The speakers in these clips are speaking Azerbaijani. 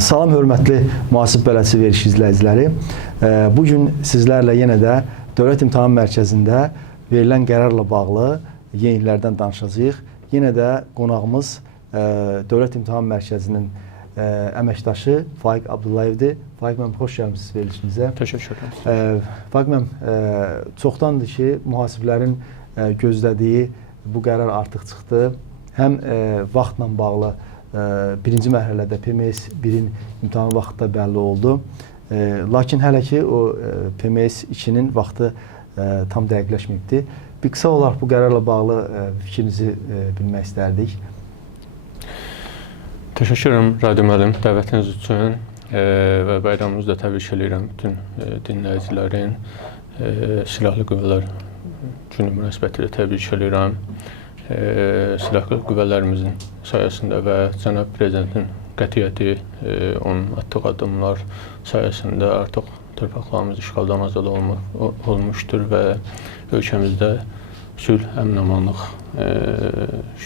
Salam hörmətli müasib bələdçi veriliş izləyiciləri. Bugün sizlərlə yenə də Dövlət İmtahan Mərkəzində verilən qərarla bağlı yeniliklərdən danışacağıq. Yenə də qonağımız Dövlət İmtahan Mərkəzinin əməkdaşı Faiq Abdullayevdir. Faiq müəllim, xoş gəlmisiniz verilişimizə. Təşəkkür edirəm. Faiq müəllim, çoxdandır ki, mühasiblərin gözlədiyi bu qərar artıq çıxdı. Həm vaxtla bağlı birinci mərhələdə PMS 1-in imtahan vaxtı da bəlli oldu. Lakin hələ ki o PMS 2-nin vaxtı tam dəqiqləşməyibdir. Bir qısa olaraq bu qərarla bağlı fikrinizi bilmək istərdik. Təşəkkür edirəm Radio müəllim dəvətiniz üçün və bayramınızı da təbrik edirəm bütün dinləyicilərin. Silahlı Qüvvələr Günü münasibətilə təbrik edirəm. Silahlı qüvvələrimizin sayəsində və cənab prezidentin qətiyyəti, onun atdığı addımlar sayəsində artıq torpaqlarımız işğaldan azad olmuşdur və ölkəmizdə sülh, əmin-amanlıq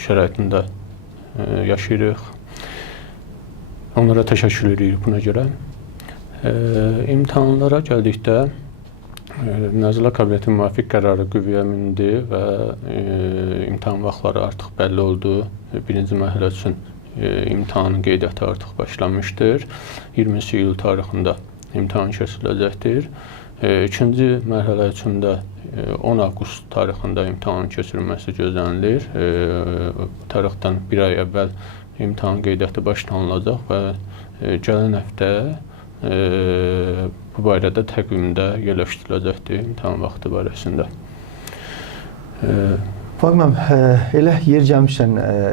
şəraitində yaşayırıq. Onlara təşəkkür edirik buna görə. İmtahanlara gəldikdə Nazirlər Kabinetinin müvafiq qərarı qüvvəyə mindi və imtahan vaxtları artıq bəlli oldu. Birinci mərhələ üçün imtahanın qeydiyyatı artıq başlanmışdır. 20 iyul tarixində imtahan keçiriləcəkdir. İkinci mərhələ üçün də 10 avqust tarixində imtahanın keçirilməsi gözlənilir. Tarixdən bir ay əvvəl imtahan qeydiyyatı başlanılacaq və gələn həftə bu barədə təqvimdə yerləşdiriləcəkdir imtahan vaxtı barəsində. Faiq müəllim, elə yer gəlmişsən,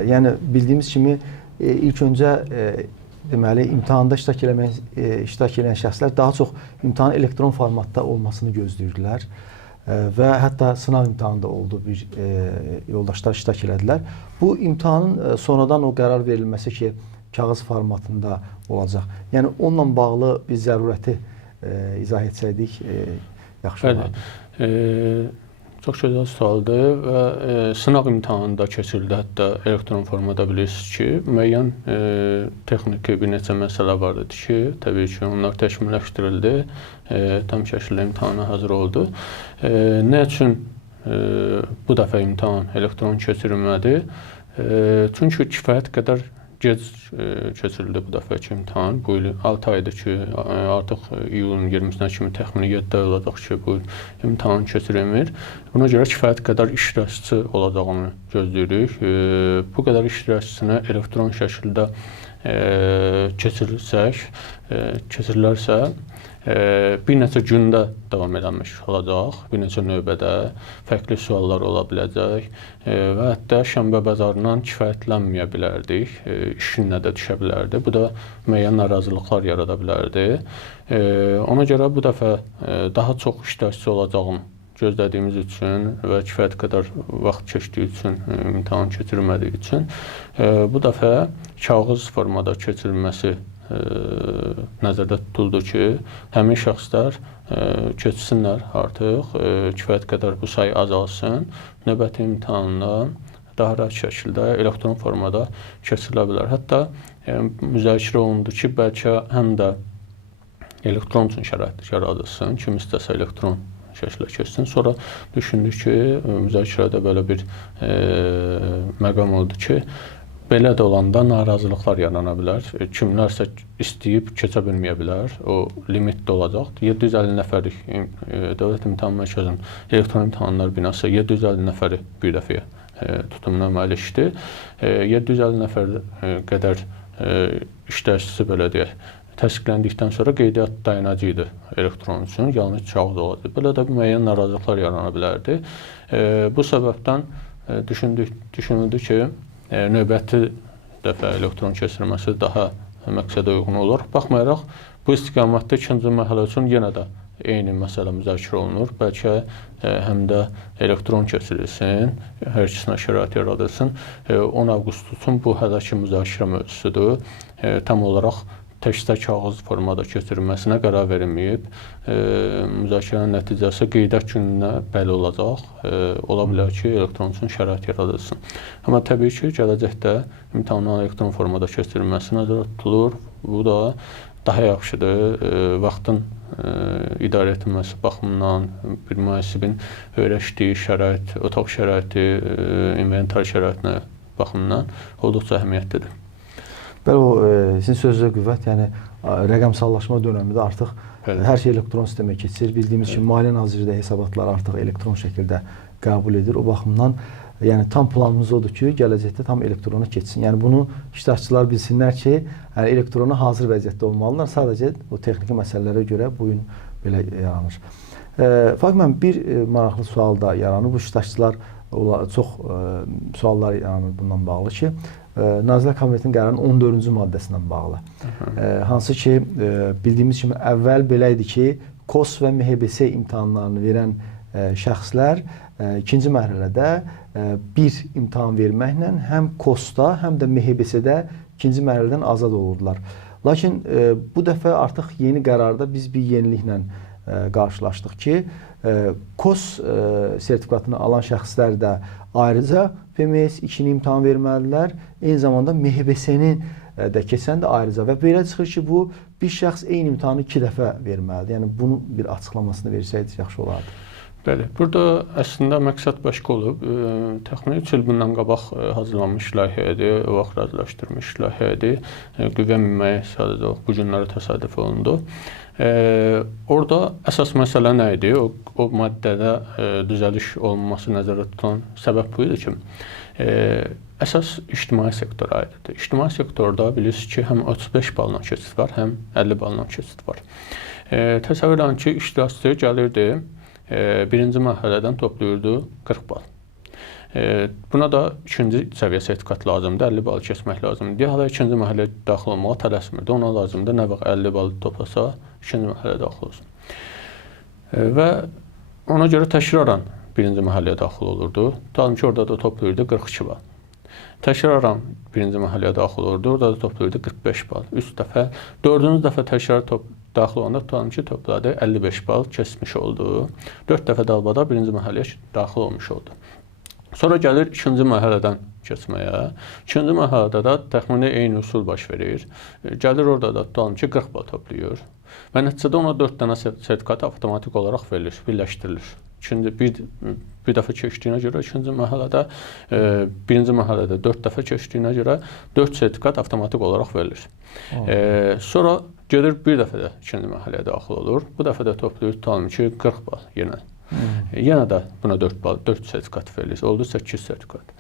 yəni bildiyimiz kimi ilk öncə deməli imtahanda iştirak edən şəxslər daha çox imtahan elektron formatda olmasını gözləyirdilər və hətta sınav imtahanında oldu, bir yoldaşlar iştirak elədilər. Bu imtahanın sonradan o qərar verilməsi ki, kağız formatında olacaq. Yəni onunla bağlı bir zərurəti izah etsəydik yaxşı olardı. Çox gözəl sualdır və sınaq imtahanında keçirildi, hətta elektron formada bilirsiniz ki, müəyyən texniki bir neçə məsələ var idi ki, təbii ki, onlar təkmilləşdirildi, tam şəkildə imtahana hazır oldu. Nə üçün bu dəfə imtahan elektron keçirilmədi? Çünki kifayət qədər gec keçirildi bu dəfəki imtahan. Bu il 6 aydır ki, artıq iyulun 20-sinə kimi təxmini 7 ay olacaq ki, bu imtahan keçirilmir. Buna görə kifayət qədər iştirakçı olacağını gözləyirik. Bu qədər iştirakçısını elektron şəkildə keçirilərsə, bir neçə gündə davam edilmiş olacaq, bir neçə növbədə fərqli suallar ola biləcək və hətta şənbə bazarından kifayətlənməyə bilərdik, iş gününə də düşə bilərdi. Bu da müəyyən narazılıqlar yarada bilərdi. Ona görə bu dəfə daha çox iştirakçı olacağını gözlədiyimiz üçün və kifayət qədər vaxt keçdiyi üçün, imtahan keçirilmədiyi üçün bu dəfə kağız formada keçirilməsi nəzərdə tutuldu ki, həmin şəxslər keçsinlər artıq, kifayət qədər bu sayı azalsın, növbəti imtahandan daha rahat şəkildə elektron formada keçirilə bilər. Hətta müzakirə olundu ki, bəlkə həm də elektron üçün şərait yaradılsın, kim istəsə elektron şəkildə keçsin. Sonra düşündük ki, müzakirədə belə bir məqam oldu ki, belə də olanda narazılıqlar yarana bilər. Kimlərsə istəyib keçə bilməyə bilər. O limit də olacaq. 750 nəfərlik Dövlət İmtahan Mərkəzinin elektron imtahanlar binası 750 nəfəri bir dəfəyə tutumuna malikdir. 750 nəfər qədər iştirakçısı belə deyək, təsdiqləndikdən sonra qeydiyyat dayanacaqdır elektron üçün, yalnız kağız olacaq. Belə də müəyyən narazılıqlar yarana bilərdi. Bu səbəbdən düşünüldü ki, növbəti dəfə elektron keçirilməsi daha məqsədə uyğun olur. Baxmayaraq, bu istiqamətdə ikinci mərhələ üçün yenə də eyni məsələ müzakirə olunur. Bəlkə həm də elektron keçirilsin, hər ikisinə şərait yaradılsın. 10 avqust üçün bu hələ ki müzakirə mövzusudur. Tam olaraq təkcə kağız formada keçirilməsinə qərar verilməyib. Müzakirənin nəticəsi qeydiyyat gününə bəlli olacaq. Ola bilər ki, elektron üçün şərait yaradılsın. Amma təbii ki, gələcəkdə imtahanların elektron formada keçirilməsi nəzərdə tutulur. Bu da daha yaxşıdır. Vaxtın idarə edilməsi baxımından bir müəssibin öyrəşdiyi şərait, otaq şəraiti, inventar şəraitinə baxımından olduqca əhəmiyyətlidir. Bəli, o sizin sözünüzə qüvvət, yəni rəqəmsallaşma dönəmində artıq hər şey elektron sistemə keçir. Bildiyimiz kimi Maliyyə Nazirliyi də hesabatları artıq elektron şəkildə qəbul edir. O baxımdan yəni tam planımız odur ki, gələcəkdə tam elektrona keçsin. Yəni bunu iştirakçılar bilsinlər ki, yəni elektrona hazır vəziyyətdə olmalılar. Sadəcə o texniki məsələlərə görə bu gün belə yaranır. Fakt mən bir maraqlı sual da yaranır. Bu iştirakçılar çox suallar yaranır bundan bağlı ki, Nazirlər Kabinetinin qərarının 14-cü maddəsindən bağlı. Hansı ki, bildiyimiz kimi əvvəl belə idi ki, KOS və MHBS imtahanlarını verən şəxslər ikinci mərhələdə bir imtahan verməklə həm KOS-da, həm də MHBS-də ikinci mərhələdən azad olurdular. Lakin bu dəfə artıq yeni qərarda biz bir yeniliklə qarşılaşdıq ki, KOS sertifikatını alan şəxslər də ayrıca PMS 2-ni imtahan verməlidirlər. Eyni zamanda MHBS-ni də keçən də ayrıca və belə çıxır ki, bu bir şəxs eyni imtahanı 2 dəfə verməlidir. Yəni bunun bir açıqlamasını versəydik yaxşı olardı. Bəli, burada əslində məqsəd başqa olub. Təxminən 3 il bundan qabaq hazırlanmış layihədir, o vaxt razılaşdırılmış layihədir. Qüvvə minməyə sadəcə bu günlərə təsadüf olundu. Orada əsas məsələ nə idi? O maddədə düzəliş olunması nəzərdə tutulan səbəb bu idi ki, əsas ictimai sektora aiddir. İctimai sektorda bilirsiniz ki, həm 35 balla keçid var, həm 50 balla keçid var. Təsəvvür edin ki, iştirakçı gəlirdi, birinci mərhələdən toplayırdı 40 bal. Buna da ikinci səviyyə sertifikat lazımdır, 50 bal keçmək lazımdır. Hala ikinci mərhələyə daxil olmağa tələsmirdi. Ona lazımdır, nə vaxt 50 bal toplasa, ikinci mərhələyə daxil olsun. Və ona görə təkrarən birinci mərhələyə daxil olurdu. Talım ki, orada da toplayırdı 42 bal. Təkrarən birinci mərhələyə daxil olurdu, orada da toplayırdı 45 bal. 3 dəfə, 4-cü dəfə təkrar daxil olanda tutalım ki, topladı 55 bal keçmiş oldu. 4 dəfə dalbada birinci mərhələyə daxil olmuş oldu. Sonra gəlir ikinci mərhələdən keçməyə. İkinci mərhələdə də təxminən eyni üsul baş verir. Gəlir orada da tutalım ki, 40 bal toplayır. Və nəticədə ona 4 dənə sertifikat avtomatik olaraq verilir, birləşdirilir. Bir dəfə keçdiyinə görə ikinci mərhələdə, birinci mərhələdə 4 dəfə keçdiyinə görə 4 sertifikat avtomatik olaraq verilir. Sonra gedir bir dəfə də ikinci mərhələyə daxil olur. Bu dəfə də toplayır tutalım ki, 40 bal yenə. Yenə də buna 4 sertifikat verilir. Oldu 8 sertifikat.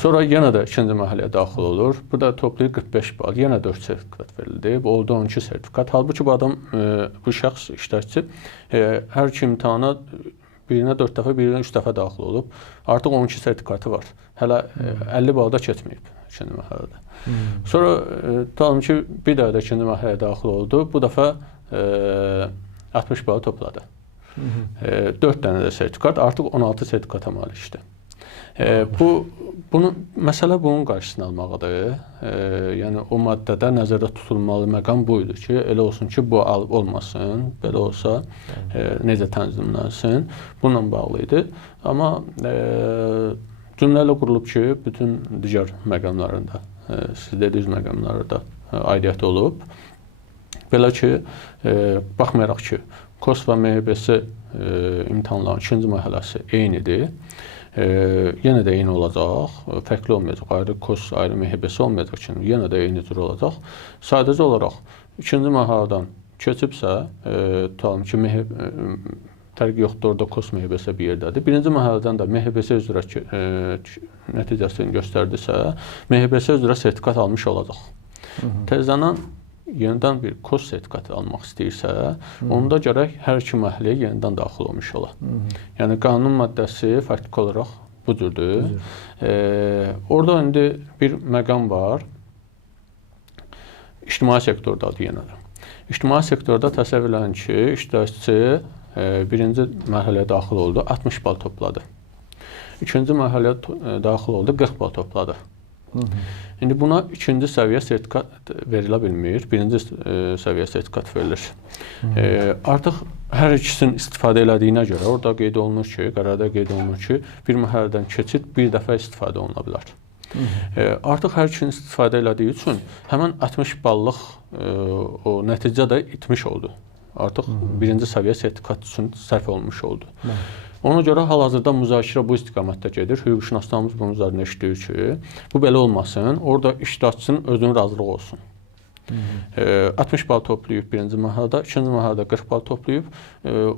Sonra yenə də ikinci mərhələyə daxil olur. Burada toplayır 45 bal. Yenə 4 sertifikat verildi. Bu oldu 12 sertifikat. Halbuki bu adam, bu şəxs iştirakçı hər iki imtahana birinə 4 dəfə, birinə 3 dəfə daxil olub. Artıq 12 sertifikatı var. Hələ 50 balda keçməyib ikinci mərhələdə. Sonra tutalım ki, bir daha da ikinci mərhələyə daxil oldu. Bu dəfə 60 balı topladı. 4 dənə də sertifikat, artıq 16 sertifikata malikdir. Məsələ bunun qarşısını almaqdır. Yəni o maddədə nəzərdə tutulmalı məqam bu idi ki, elə olsun ki, bu olmasın, belə olsa necə tənzimlənsin, bununla bağlı idi. Amma cümlə ilə qurulub ki, bütün digər məqamlarında, siz dediyiniz məqamlarda aidiyyəti olub. Belə ki, baxmayaraq ki, KOS və MHBS imtahanların ikinci mərhələsi eynidir. Yenə də eyni olacaq, fərqli olmayacaq. Ayrı KOS, ayrı MHBS olmayacaq ki, yenə də eyni cür olacaq. Sadəcə olaraq ikinci mərhələdən keçibsə, tutalım ki, fərq yoxdur, orada KOS, MHBS bir yerdədir. Birinci mərhələdən də MHBS üzrə nəticəsini göstərdisə, MHBS üzrə sertifikat almış olacaq. Təzədən yenidən bir KOS sertifikatı almaq istəyirsə, onda gərək hər iki mərhələyə yenidən daxil olmuş ola. Yəni, qanun maddəsi faktiki olaraq bu cürdür. Orada indi bir məqam var. İctimai sektordadır yenə də. İctimai sektorda təsəvvür edin ki, iştirakçı birinci mərhələyə daxil oldu, 60 bal topladı. İkinci mərhələyə daxil oldu, 40 bal topladı. İndi buna ikinci səviyyə sertifikat verilə bilmir, birinci səviyyə sertifikat verilir. Artıq hər ikisinin istifadə elədiyinə görə orada qeyd olunur ki, qərarda qeyd olunur ki, bir mərhələdən keçid bir dəfə istifadə oluna bilər. Artıq hər ikisini istifadə elədiyi üçün həmin 60 ballıq o nəticə də itmiş oldu. Artıq birinci səviyyə sertifikat üçün sərf olunmuş oldu. Ona görə hal-hazırda müzakirə bu istiqamətdə gedir. Hüquqşünaslarımız bunun üzərində işləyir ki, bu belə olmasın, orada iştirakçının özünün razılığı olsun. 60 bal toplayıb birinci mərhələdə, ikinci mərhələdə 40 bal toplayıb,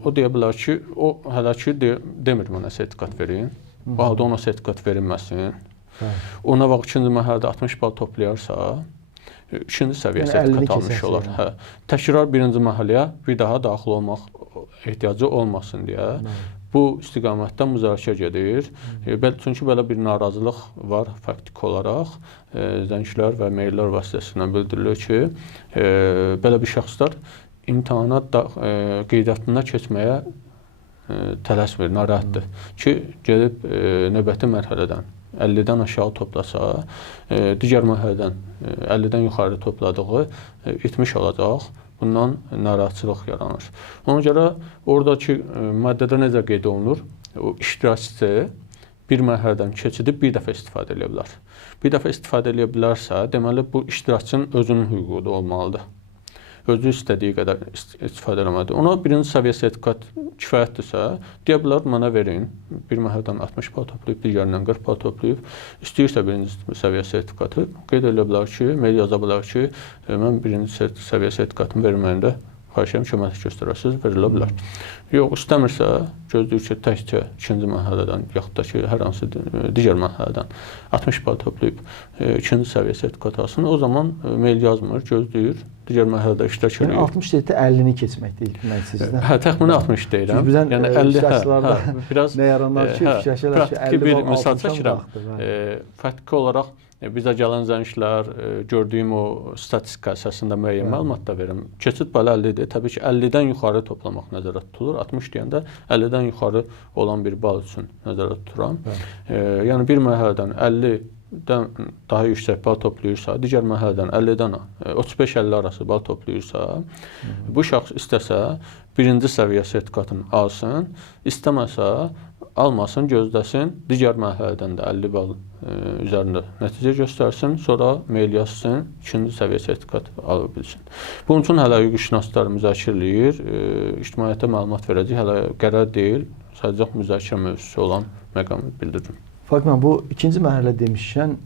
o deyə bilər ki, o hələ ki demir mənə sertifikat verin, bu halda ona sertifikat verilməsin. Ona vaxt ikinci mərhələdə 60 bal toplayarsa, ikinci səviyyə sertifikat almış olar. Təkrar birinci mərhələyə bir daha daxil olmaq ehtiyacı olmasın deyə bu istiqamətdə müzakirə gedir. Çünki belə bir narazılıq var faktiki olaraq. Zənglər və meyllər vasitəsilə bildirilir ki, belə bir şəxslər imtahanat qeydiyyatına keçməyə tələsmir, narahatdır ki, gedib növbəti mərhələdən 50-dən aşağı toplasa, digər mərhələdən 50-dən yuxarı topladığı itmiş olacaq. Bundan narahatçılıq yaranır. Ona görə oradakı maddədə necə qeyd olunur? O iştirakçı bir mərhələdən keçidib bir dəfə istifadə edə bilər. Bir dəfə istifadə edə bilərsə, deməli bu iştirakçının özünün hüququ da olmalıdır. Özü istədiyi qədər istifadə eləməlidir. Ona birinci səviyyə sertifikat kifayətdirsə, deyə bilər mənə verin. Bir mərhələdən 60 bal toplayıb, digərindən 40 bal toplayıb, istəyirsə birinci səviyyə sertifikatı qeyd edə bilər ki, mail yaza bilər ki, mən birinci səviyyə sertifikatımı verməyində xahiş edirəm, kömək göstərəsiniz, verilə bilər. Yox, istəmirsə, gözləyir ki, təkcə ikinci mərhələdən, yaxud da ki, hər hansı digər mərhələdən 60 bal toplayıb ikinci səviyyə sertifikat alsın, o zaman mail yazmır, gözləyir, digər mərhələdə iştirak edir. Yəni 60 deyildə 50-ni keçmək deyil mən sizdən. Hə, təxmini 60 deyirəm. Bizdən yəni 50 biraz nə yaranlar ki, fikirləşirlər ki, 50 bir misal çəkirəm. Faktiki olaraq bizə gələn zənglər, gördüyüm o statistika əsasında müəyyən məlumat da verim. Keçid balı 50-dir. Təbii ki, 50-dən yuxarı toplamaq nəzərdə tutulur. 60 deyəndə 50-dən yuxarı olan bir bal üçün nəzərdə tuturam. Yəni bir mərhələdən 50-dən daha yüksək bal toplayırsa, digər mərhələdən 50-dən 35-50 arası bal toplayırsa, bu şəxs istəsə birinci səviyyə sertifikatını alsın, istəməsə almasın, gözləsin, digər mərhələdən də 50 bal üzərində nəticə göstərsin, sonra mail yazsın, ikinci səviyyə sertifikat ala bilsin. Bunun üçün hələ hüquqşünaslar müzakirə eləyir, ictimaiyyətə məlumat verəcək, hələ qərar deyil, sadəcə müzakirə mövzusu olan məqamı bildirim. Fakman, bu ikinci mərhələ demişkən,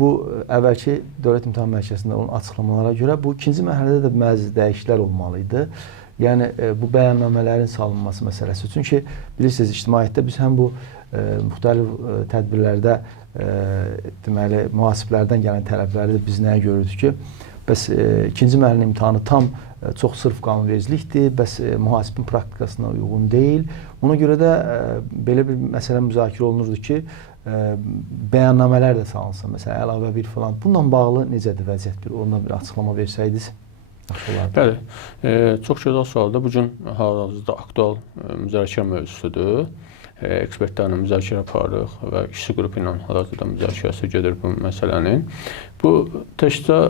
bu əvvəlki Dövlət İmtahan Mərkəzində olan açıqlamalara görə bu ikinci mərhələdə də bəzi dəyişikliklər olmalı idi. Yəni bu bəyannamələrin salınması məsələsi. Çünki bilirsiniz, ictimaiyyətdə biz həm bu müxtəlif tədbirlərdə deməli mühasiblərdən gələn tələbləri də biz nəyə görürdük ki, bəs ikinci mərhələ imtahanı tam çox sırf qanunvericilikdir, bəs mühasibin praktikasına uyğun deyil. Ona görə də belə bir məsələ müzakirə olunurdu ki, bəyannamələr də salınsın, məsələn əlavə bir falan. Bununla bağlı necədir vəziyyət? Ondan bir açıqlama versəydiniz. Bəli, çox gözəl sualdır. Bu gün hal-hazırda aktual müzakirə mövzusudur. Ekspertlərlə müzakirə aparırıq və işçi qrupu ilə hal-hazırda müzakirəsi gedir bu məsələnin. Bu təkcə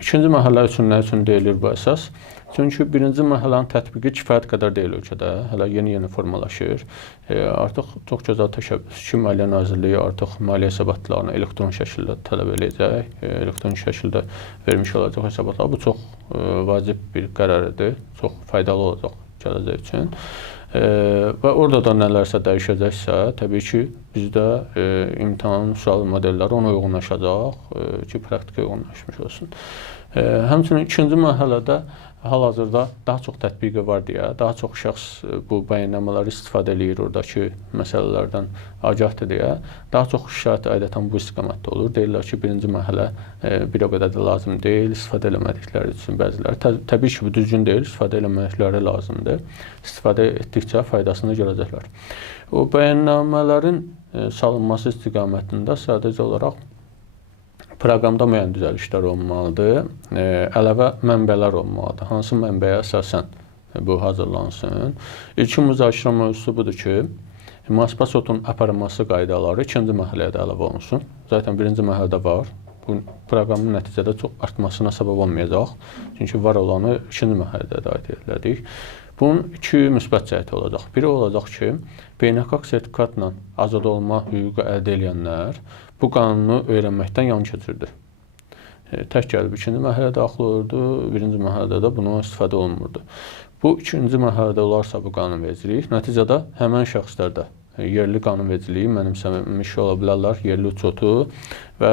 ikinci mərhələ üçün nə üçün deyilir bu əsas? Çünki birinci mərhələnin tətbiqi kifayət qədər deyil ölkədə, hələ yeni formalaşır. Artıq çox gözəl təşəbbüs ki, Maliyyə Nazirliyi artıq maliyyə hesabatlarını elektron şəkildə tələb edəcək, elektron şəkildə vermiş olacaq hesabatlar. Bu çox vacib bir qərardır, çox faydalı olacaq gələcək üçün. Və orada da nələrsə dəyişəcəksə, təbii ki, bizdə imtahan sual modelləri ona uyğunlaşacaq ki, praktikaya uyğunlaşmış olsun. Həmçinin ikinci mərhələdə hal-hazırda daha çox tətbiqi var deyə, daha çox şəxs bu bəyannamələri istifadə eləyir, oradakı məsələlərdən agahdır deyə, daha çox şikayət adətən bu istiqamətdə olur. Deyirlər ki, birinci mərhələ bir o qədər də lazım deyil, istifadə eləmədikləri üçün bəziləri. Təbii ki, bu düzgün deyil, istifadə eləməkləri lazımdır. İstifadə etdikcə faydasını görəcəklər. O bəyannamələrin salınması istiqamətində sadəcə olaraq proqramda müəyyən düzəlişlər olmalıdır, əlavə mənbələr olmalıdır. Hansı mənbəyə əsasən bu hazırlansın? İlkin müzakirə mövzusu budur ki, mühasibə sotun aparılması qaydaları ikinci mərhələyə də əlavə olunsun. Zaten birinci mərhələdə var. Bu proqramın nəticədə çox artmasına səbəb olmayacaq. Çünki var olanı ikinci mərhələdə də aid edilədik. Bunun iki müsbət cəhəti olacaq. Biri olacaq ki, beynəlxalq sertifikatla azad olma hüququ əldə edənlər bu qanunu öyrənməkdən yan keçirdi. Tək gəlib ikinci mərhələ daxil olurdu, birinci mərhələdə də bunun istifadə olunmurdu. Bu ikinci mərhələdə olarsa bu qanunvericilik, nəticədə həmən şəxslərdə yerli qanunvericiliyi mənimsəmiş ola bilərlər, yerli uçotu və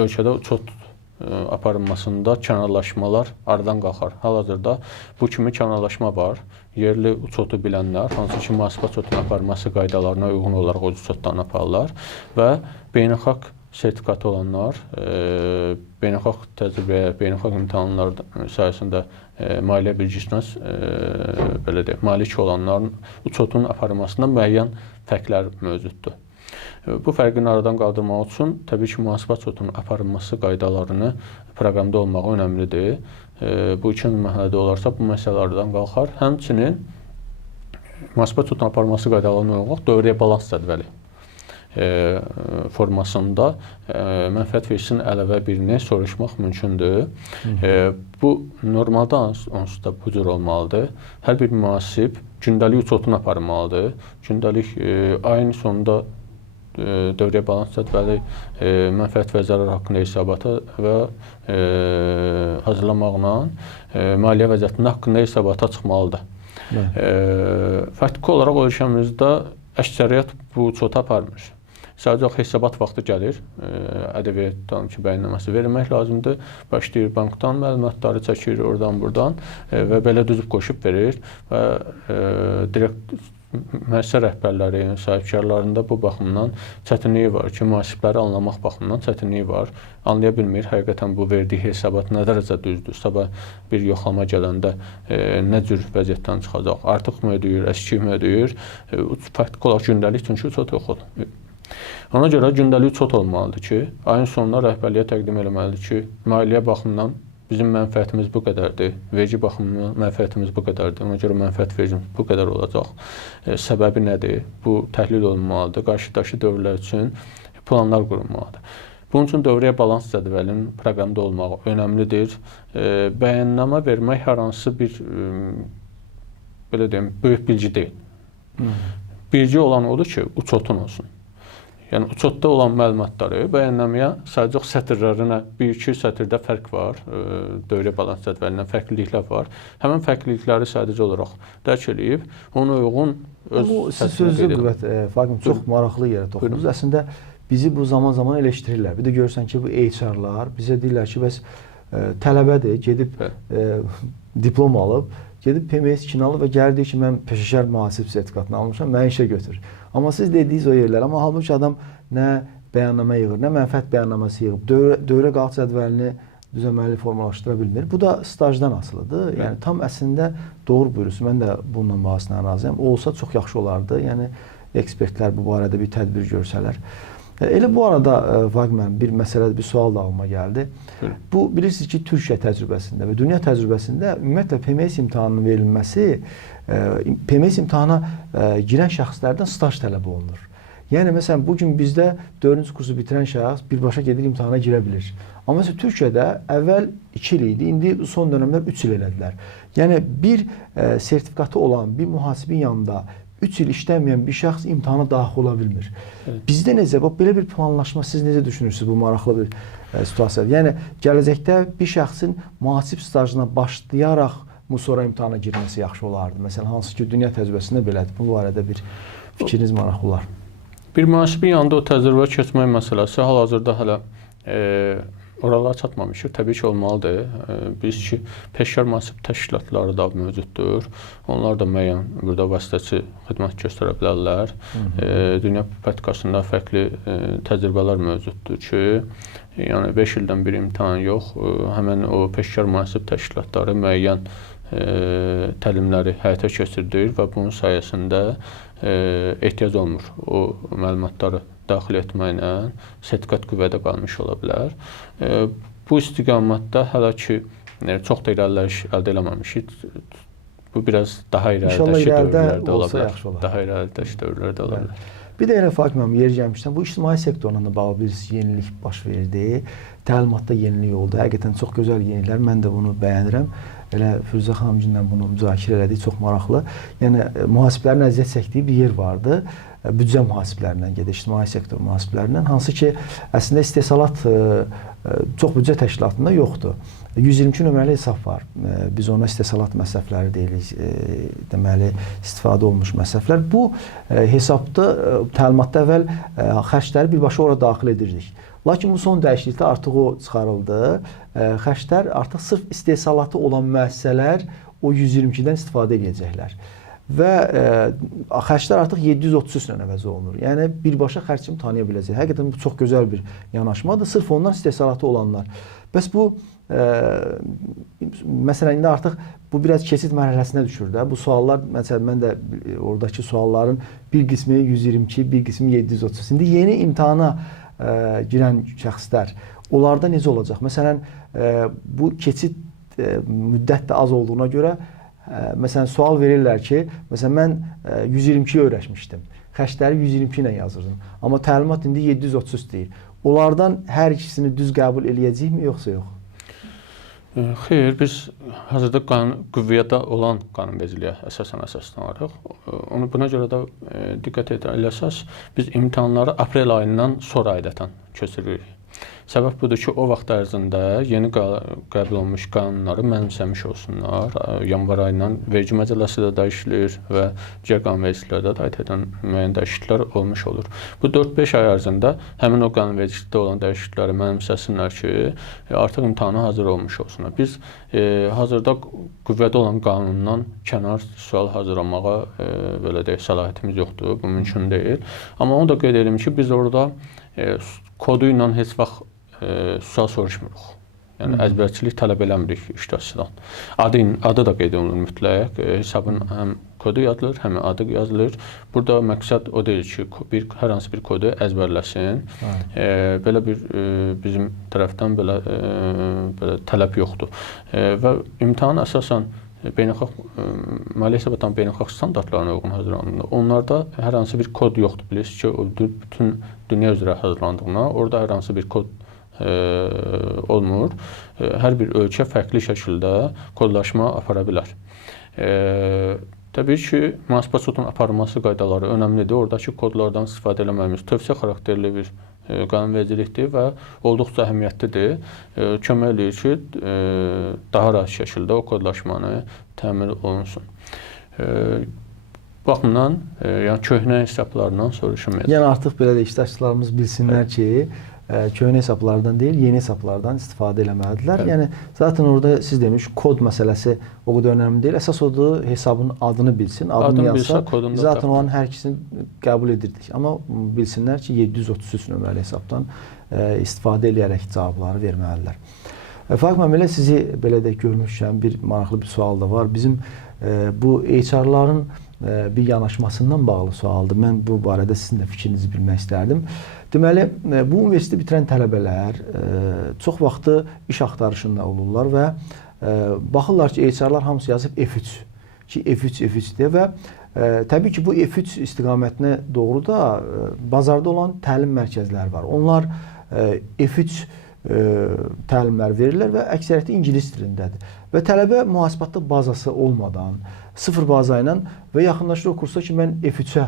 ölkədə uçot aparılmasında kənarlaşmalar aradan qalxar. Hal-hazırda bu kimi kənarlaşma var. Yerli uçotu bilənlər, hansı ki, mühasibə uçotunun aparılması qaydalarına uyğun olaraq o uçotlarını aparırlar və beynəlxalq sertifikatı olanlar, beynəlxalq təcrübəyə, beynəlxalq imtahanlar sayəsində maliyyə bilgisinə belə deyək, malik olanların uçotun aparılmasında müəyyən fərqlər mövcuddur. Bu fərqini aradan qaldırmaq üçün təbii ki, mühasibə uçotunun aparılması qaydalarını proqramda olmağı önəmlidir. Bu ikinci mərhələdə olarsa bu məsələ aradan qalxar. Həmçinin mühasibə uçotunun aparılması qaydalarına uyğun dövriyyə balans cədvəli formasında mənfəət verisinin əlavə birini soruşmaq mümkündür. Bu normalda onsuz da bu cür olmalıdır. Hər bir mühasib gündəlik uçotunu aparmalıdır. Gündəlik ayın sonunda dövriyyə balans cədvəli mənfəət və zərər haqqında hesabatı və hazırlamaqla maliyyə vəziyyətinin haqqında hesabata çıxmalıdır. Faktiki olaraq ölkəmizdə əksəriyyət bu uçotu aparmır. Sadəcə hesabat vaxtı gəlir, ədəbiyyatdan ki, bəyənməsi verilmək lazımdır. Başlayır bankdan məlumatları çəkir oradan buradan və belə düzüb qoşub verir və direkt müəssisə rəhbərləri, sahibkarlarında bu baxımdan çətinliyi var ki, mühasibləri anlamaq baxımından çətinliyi var. Anlaya bilmir, həqiqətən bu verdiyi hesabat nə dərəcə düzdür. Sabah bir yoxlama gələndə nə cür vəziyyətdən çıxacaq, artıq mı ödəyir, əskik mi ödəyir, faktiki olaraq gündəlik çünki uçot yoxdur. Ona görə gündəlik uçot olmalıdır ki, ayın sonuna rəhbərliyə təqdim etməlidir ki, maliyyə baxımından bizim mənfəətimiz bu qədərdir, vergi baxımından mənfəətimiz bu qədərdir, ona görə mənfəət vergimiz bu qədər olacaq. Səbəbi nədir? Bu təhlil olunmalıdır, qarşıdakı dövrlər üçün planlar qurulmalıdır. Bunun üçün dövriyyə balans cədvəlinin proqramda olmağı önəmlidir. Bəyannamə vermək hər hansı bir, belə deyim, böyük bilgi deyil. Bilgi olan odur ki, uçotun olsun. Yəni, uçotda olan məlumatları bəyannamaya sadəcə sətirlərinə, bir-iki sətirdə fərq var, dövriyyə balans cədvəlindən fərqliliklər var. Həmən fərqlilikləri sadəcə olaraq dərk edib, ona uyğun öz səsini qeyd edir. Fagim, çox maraqlı yerə toxunuz. Əslində, bizi bu zaman-zaman eleştirirlər. Bir də görürsən ki, bu HR-lar bizə deyirlər ki, bəs tələbədir, gedib diplom alıb, gedib PMS-2-ni alıb və gəlir deyir ki, mən peşəkar mühasib sertifikatını almışam, mən işə götür. Amma siz dediyiniz o yerlər, amma halbuki adam nə bəyannamə yığır, nə mənfəət bəyannaması yığıb, dövrə qalx cədvəlini düzəməli formalaşdıra bilmir. Bu da stajdan asılıdır. Yəni tam əslində doğru buyurursunuz. Mən də bununla bahasına razıyam. Olsa çox yaxşı olardı. Yəni ekspertlər bu barədə bir tədbir görsələr. Elə bu arada Vaqif müəllim, bir məsələdə bir sual da ağlıma gəldi. Bu bilirsiniz ki, Türkiyə təcrübəsində və dünya təcrübəsində ümumiyyətlə PMS imtahanının verilməsi PMS imtahana girən şəxslərdən staj tələb olunur. Yəni məsələn bu gün bizdə 4-cü kursu bitirən şəxs birbaşa gedir imtahana girə bilir. Amma məsələn Türkiyədə əvvəl 2 il idi, indi son dövrlər 3 il elədilər. Yəni bir sertifikatı olan bir mühasibin yanında 3 il işləməyən bir şəxs imtahana daxil ola bilmir. Evet. Bizdə necə? Bax, belə bir planlaşma siz necə düşünürsünüz? Bu maraqlı bir situasiyadır. Yəni, gələcəkdə bir şəxsin mühasib stajına başlayaraq sonra imtahana girməsi yaxşı olardı. Məsələn, hansı ki, dünya təcrübəsində belədir. Bu barədə bir fikriniz maraqlı olar. Bir mühasibin yanında o təcrübə keçmək məsələsi hal-hazırda hələ oralara çatmamışıq. Təbii ki, olmalıdır. Biz ki, peşəkar mühasib təşkilatları da mövcuddur. Onlar da müəyyən burada vasitəçi xidmət göstərə bilərlər. Dünya praktikasında fərqli təcrübələr mövcuddur ki, yəni 5 ildən bir imtahan yox, həmən o peşəkar mühasib təşkilatları müəyyən təlimləri həyata keçirdir və bunun sayəsində ehtiyac olmur o məlumatları daxil etməklə sertifikat qüvvədə qalmış ola bilər. Bu istiqamətdə hələ ki çox da irəliləyiş əldə eləməmişik. Bu biraz daha irəlidəki dövrlərdə ola bilər. Daha irəlidəki dövrlərdə ola bilər. Bir də elə Fagim müəllim, yeri gəlmişdən, bu ictimai sektorla da bağlı bir yenilik baş verdi. Təlimatda yenilik oldu. Həqiqətən çox gözəl yeniliklər. Mən də bunu bəyənirəm. elə Firuzə xanımcığla bunu müzakirə elədik, çox maraqlı. Yəni mühasiblərin əziyyət çəkdiyi bir yer vardı. Büdcə mühasiblərindən gedir, ictimai sektor mühasiblərindən, hansı ki, əslində istehsalat çox büdcə təşkilatında yoxdur. 122 nömrəli hesab var. Biz ona istehsalat məsrəfləri deyirik, deməli, istifadə olunmuş məsrəflər. Bu hesabda, təlimatda əvvəl xərcləri birbaşa ora daxil edirdik. Lakin bu son dəyişiklikdə artıq o çıxarıldı. Xərclər artıq sırf istehsalatı olan müəssisələr o 122-dən istifadə edəcəklər. Və xərclər artıq 733 ilə əvəz olunur. Yəni, birbaşa xərc kimi tanıya biləcək. Həqiqətən bu çox gözəl bir yanaşmadır. Sırf ondan istehsalatı olanlar. Bəs bu, məsələn, indi artıq bu biraz keçid mərhələsinə düşür də. Bu suallar, məsələn, mən də oradakı sualların bir qismi 122, bir qismi 730. İndi yeni imtahana girən şəxslər, onlarda necə olacaq? Məsələn, bu keçid müddət də az olduğuna görə, məsələn, sual verirlər ki, məsələn, mən 122-yi öyrəşmişdim. Xərcləri 122 ilə yazırdım. Amma təlimat indi 730 deyir. Onlardan hər ikisini düz qəbul eləyəcəkmi, yoxsa yox? Xeyr, biz hazırda qüvvədə olan qanunvericiliyə əsasən əsaslanarıq. Buna görə də diqqət eləsəz, biz imtahanları aprel ayından sonra adətən köçürürük. Səbəb budur ki, o vaxt ərzində yeni qəbul olmuş qanunları mənimsəmiş olsunlar. Yanvar ayından vergi məcəlləsi də dəyişilir və digər qanunvericiliklərdə də adətən müəyyən dəyişikliklər olmuş olur. Bu 4-5 ay ərzində həmin o qanunvericilikdə olan dəyişiklikləri mənimsəsinlər ki, artıq imtahana hazır olmuş olsunlar. Biz hazırda qüvvədə olan qanundan kənar sual hazırlamağa belə deyək, səlahiyyətimiz yoxdur, bu mümkün deyil. Amma onu da qeyd edim ki, biz orada kodu ilə heç vaxt sual soruşmuruq. Yəni, əzbərçilik tələb eləmirik iştirakçıdan. Adı da qeyd olunur mütləq. Hesabın həm kodu yazılır, həm adı yazılır. Burada məqsəd o deyil ki, hər hansı bir kodu əzbərləsin. Belə bir bizim tərəfdən belə tələb yoxdur. Və imtahan əsasən maliyyə hesabatının beynəlxalq standartlarına uyğun hazırlanır. Onlarda hər hansı bir kod yoxdur. Bilirsiniz ki, o bütün dünya üzrə hazırlandığına, orada hər hansı bir kod olmur. Hər bir ölkə fərqli şəkildə kodlaşma apara bilər. Təbii ki, mühasibə sudunun aparılması qaydaları önəmlidir. Oradakı kodlardan istifadə eləməyimiz tövsiyə xarakterli bir qanunvericilikdir və olduqca əhəmiyyətlidir. Kömək eləyir ki, daha rahat şəkildə o kodlaşmanı təmin olunsun. Baxımdan, yəni köhnə hesablarından soruşulmayacaq. Yəni artıq belə də iştirakçılarımız bilsinlər ki, köhnə hesablardan deyil, yeni hesablardan istifadə eləməlidirlər. Yəni zaten orada siz demiş, kod məsələsi o qədər önəmli deyil. Əsas odur, hesabın adını bilsin, adını yazsa, zaten olan hər ikisini qəbul edirdik. Amma bilsinlər ki, 733 nömrəli hesabdan istifadə eləyərək cavabları verməlidirlər. Faiq müəllim, elə sizi belə də görmüşkən bir maraqlı bir sual da var. Bizim bu HR-ların bir yanaşmasından bağlı sualdır. Mən bu barədə sizin də fikrinizi bilmək istərdim. Deməli, bu universiteti bitirən tələbələr çox vaxtı iş axtarışında olurlar və baxırlar ki, HR-lar hamısı yazıb F3 ki, F3 deyə və təbii ki, bu F3 istiqamətinə doğru da bazarda olan təlim mərkəzləri var. Onlar F3 təlimlər verirlər və əksəriyyəti ingilis dilindədir. Və tələbə mühasibatda bazası olmadan, sıfır baza ilə və yaxınlaşır o kursa ki, mən F3-ə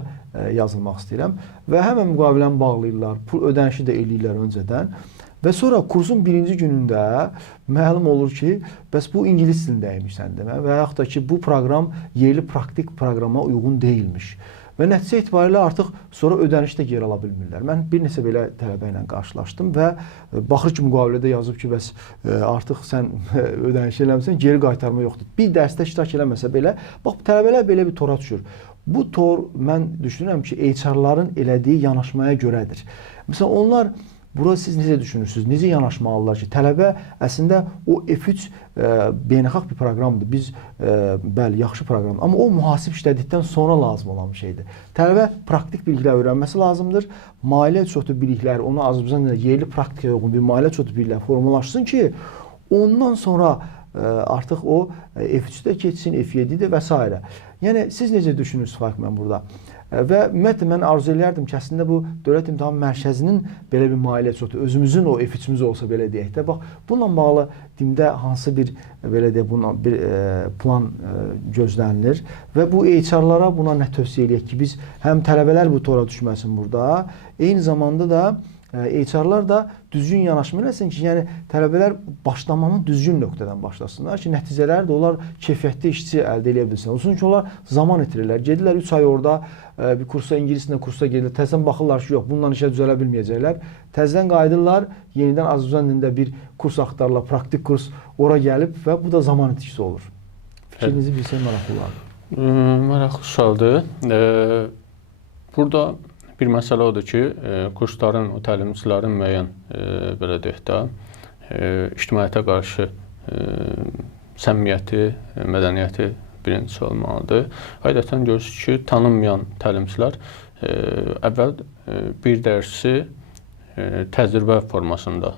yazılmaq istəyirəm və həmən müqaviləni bağlayırlar, pul ödənişi də eləyirlər öncədən və sonra kursun birinci günündə məlum olur ki, bəs bu ingilis dilindəymişsən demə və yaxud da ki, bu proqram yerli praktik proqrama uyğun deyilmiş. Və nəticə itibarilə artıq sonra ödənişdə yer ala bilmirlər. Mən bir neçə belə tələbə ilə qarşılaşdım və baxır ki, müqavilədə yazıb ki, bəs artıq sən ödəniş eləmirsən, geri qaytarma yoxdur. Bir dərsdə iştirak eləməsə belə, bax, tələbələr belə bir tora düşür. Bu tor, mən düşünürəm ki, HR-ların elədiyi yanaşmaya görədir. Məsələn, onlar, burada siz necə düşünürsünüz, necə yanaşmalılar ki, tələbə əslində o F3 beynəlxalq bir proqramdır. Biz, bəli, yaxşı proqram. Amma o mühasib işlədikdən sonra lazım olan bir şeydir. Tələbə praktik biliklər öyrənməsi lazımdır. Maliyyə çoxu bilikləri, onu Azərbaycanda yerli praktikaya uyğun bir maliyyə çoxu biliklər formalaşsın ki, ondan sonra artıq o F3-də keçsin, F7-də və s. Yəni siz necə düşünürsünüz Faiq müəllim burada? Və ümumiyyətlə mən arzu edərdim ki, əslində bu Dövlət İmtahan Mərkəzinin belə bir maliyyəti yoxdur. Özümüzün o F3-ümüz olsa belə deyək də. Bax, bununla bağlı DİM-də hansı bir belə deyək, buna bir plan gözlənilir və bu HR-lara buna nə tövsiyə eləyək ki, biz həm tələbələr bu tora düşməsin burada, eyni zamanda da HR-lar da düzgün yanaşma eləsin ki, yəni tələbələr başlamanın düzgün nöqtədən başlasınlar ki, nəticələr də onlar keyfiyyətli işçi əldə edə bilsinlər. Olsun ki, onlar zaman itirirlər. Gedirlər 3 ay orada bir kursa, ingilis dilində kursa gedirlər. Təzədən baxırlar ki, yox, bundan işə düzələ bilməyəcəklər. Təzədən qayıdırlar, yenidən Azərbaycan dilində bir kurs axtarırlar, praktik kurs ora gəlib və bu da zaman itkisi olur. Fikrinizi bilsəm maraqlı olardı. Maraqlı sualdır. Burada bir məsələ odur ki, kursların, o təlimçilərin müəyyən, belə deyək də, ictimaiyyətə qarşı səmimiyyəti, mədəniyyəti birincisi olmalıdır. Adətən görürsünüz ki, tanınmayan təlimçilər əvvəl bir dərsi təcrübə formasında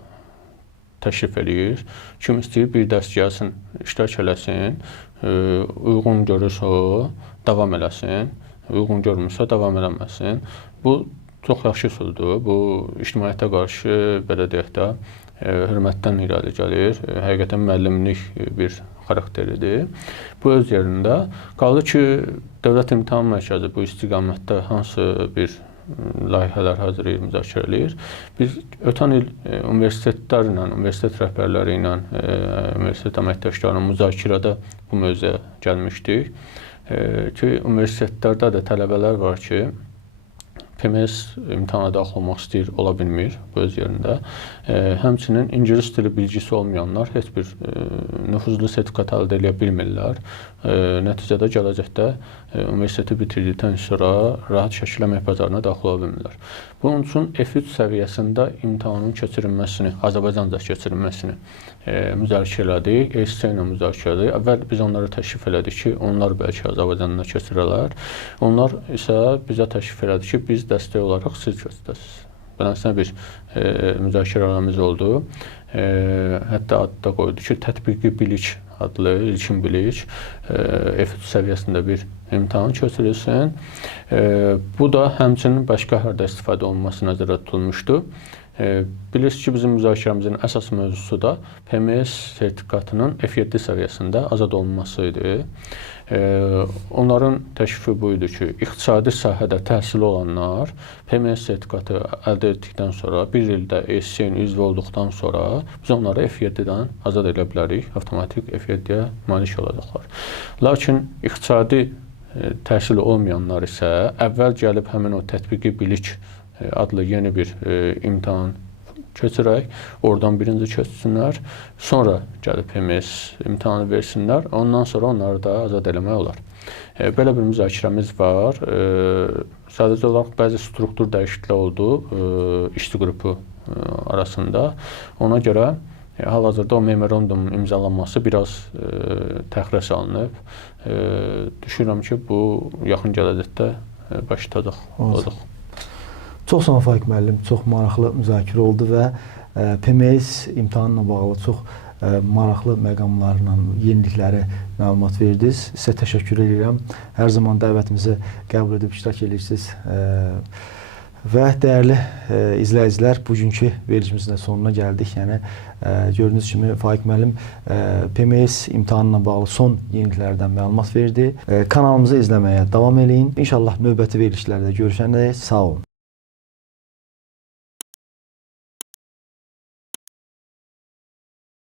təşrif eləyir. Kim istəyir bir dərs gəlsin, iştirak eləsin, uyğun görürsə o, davam eləsin, uyğun görmürsə davam eləməsin. Bu çox yaxşı üsuldur. Bu ictimaiyyətə qarşı belə deyək də hörmətdən irəli gəlir. Həqiqətən müəllimlik bir xarakteridir. Bu öz yerində. Qaldı ki, Dövlət İmtahan Mərkəzi bu istiqamətdə hansı bir layihələr hazırlayır, müzakirə eləyir. Biz ötən il universitetlərlə, universitet rəhbərləri ilə, universitet əməkdaşlarının müzakirədə bu mövzuya gəlmişdik. Ki, universitetlərdə də tələbələr var ki, PMS imtahana daxil olmaq istəyir, ola bilmir bu öz yerində. Həmçinin ingilis dili bilgisi olmayanlar heç bir nüfuzlu sertifikat əldə edə bilmirlər. Nəticədə gələcəkdə universiteti bitirdikdən sonra rahat şəkildə əmək bazarına daxil ola bilmirlər. Bunun üçün F3 səviyyəsində imtahanın keçirilməsini, Azərbaycanca keçirilməsini müzakirə elədik, ESC ilə müzakirə elədik. Əvvəl biz onlara təklif elədik ki, onlar bəlkə Azərbaycanda keçirələr. Onlar isə bizə təklif elədi ki, biz dəstək olaraq siz keçirəsiniz. Beləsinə bir müzakirələrimiz oldu. Hətta adı da qoydu ki, tətbiqi bilik adlı, ilkin bilik F3 səviyyəsində bir imtahan keçirilsin. Bu da həmçinin başqa hərdə istifadə olunması nəzərdə tutulmuşdu. Bilirsiniz ki, bizim müzakirəmizin əsas mövzusu da PMS sertifikatının F7 səviyyəsində azad olunması idi. Onların təklifi bu idi ki, iqtisadi sahədə təhsili olanlar PMS sertifikatı əldə etdikdən sonra, bir ildə ESC-nin üzvü olduqdan sonra biz onları F7-dən azad edə bilərik, avtomatik F7-yə malik olacaqlar. Lakin iqtisadi təhsili olmayanlar isə əvvəl gəlib həmin o tətbiqi bilik adlı yeni bir imtahan keçirək, oradan birinci keçsinlər, sonra gəlib PMS imtahanı versinlər, ondan sonra onları da azad eləmək olar. Belə bir müzakirəmiz var. Sadəcə olaraq bəzi struktur dəyişikliklər oldu işçi qrupu arasında. Ona görə hal-hazırda o memorandumun imzalanması biraz təxirə salınıb. Düşünürəm ki, bu yaxın gələcəkdə başlayacaq olacaq. Çox sağ olun Faiq müəllim, çox maraqlı müzakirə oldu və PMS imtahanla bağlı çox maraqlı məqamlarla, yenilikləri məlumat verdiniz. Sizə təşəkkür edirəm. Hər zaman dəvətimizi qəbul edib iştirak edirsiniz. Və dəyərli izləyicilər, bugünkü verilişimizin sonuna gəldik. Yəni gördüyünüz kimi Faiq müəllim PMS imtahanla bağlı son yeniliklərdən məlumat verdi. Kanalımızı izləməyə davam eləyin. İnşallah növbəti verilişlərdə görüşəndə sağ olun.